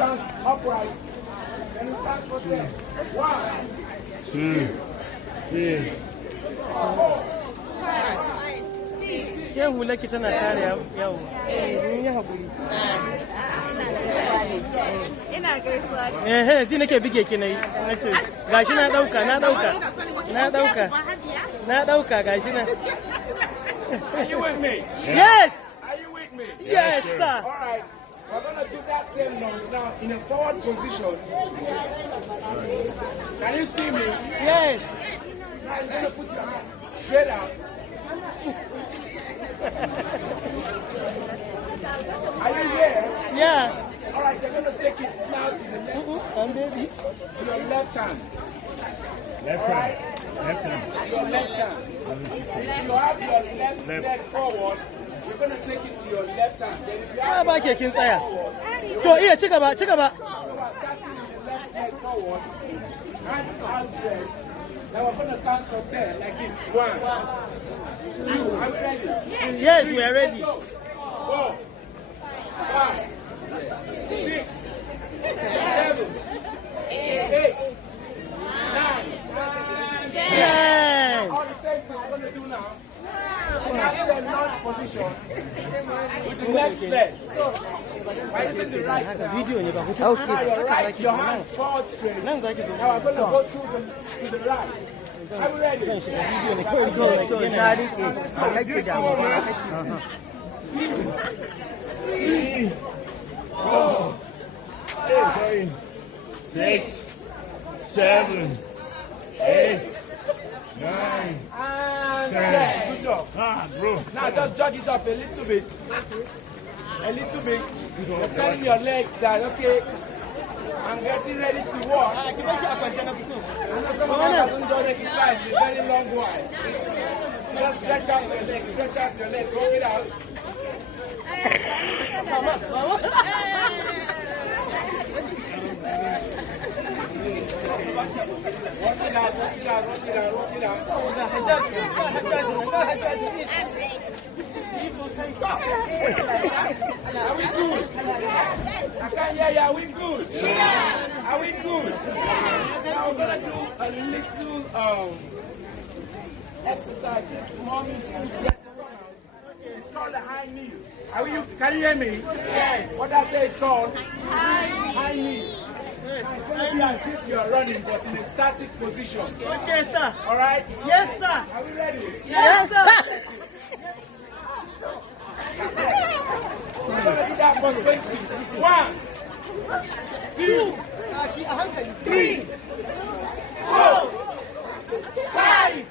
Stand upright. Then you stand for 10. 1, 2, 3, 4, 5, 6. Ke hula ki tana kare yau. Mun yi hakuri. Ina gaisuwa. Ji nake bige ki nayi. Nace gashi na dauka. Na dauka gashi na. Are you with me? Yes. Are you with me? Yes, sir. All right. We're going to do that same number now in a forward position. Can you see me? Yes. Now you're going to put your hand straight out. Are you here? Yeah. All right, you're going to take it now to the left, Baby. to your left hand. Left All hand. right? Left hand. Your left hand. If you have your left leg forward, you're going to take it to your left hand. Then if you have Ba ke kin tsaya. To iya ci gaba. starting with the left leg forward, hands outstretched. Now we're going to count for 10 like this. 1, 2, are we ready? Yes, we are ready. 4, 5, 6, 7, 8, 9, and 10. Yes. All the same thing we're going to do now. That's the launch position with the next leg. By using the right now. Video ne ba hutu. Now your right, your hands forward straight. Now we're going to go to the right. Are we ready? Video ne kawai rike To na rike ba kake da mu. 3, 4, 6, 7, 8, 9, And 10. Good job. bro. Now just jog it up a little bit. A little bit. You're telling your legs that, okay, I'm getting ready to walk. I know some of us haven't done exercise in a very long while. Just stretch out your legs, walk it out. Walk it out. Are we good? I can't hear you. Are we good? Yeah. Are we good? Now we're gonna do a little exercise. Mommy gets around. It's called the high knee. Are you? Can you hear me? Yes. What I say is called high knee. It's gonna be as if you're running, but in a static position. Okay, sir. All right? Yes, sir. Are we ready? Yes, sir. We're gonna do that for 20. 1, 2, 3, 4, 5,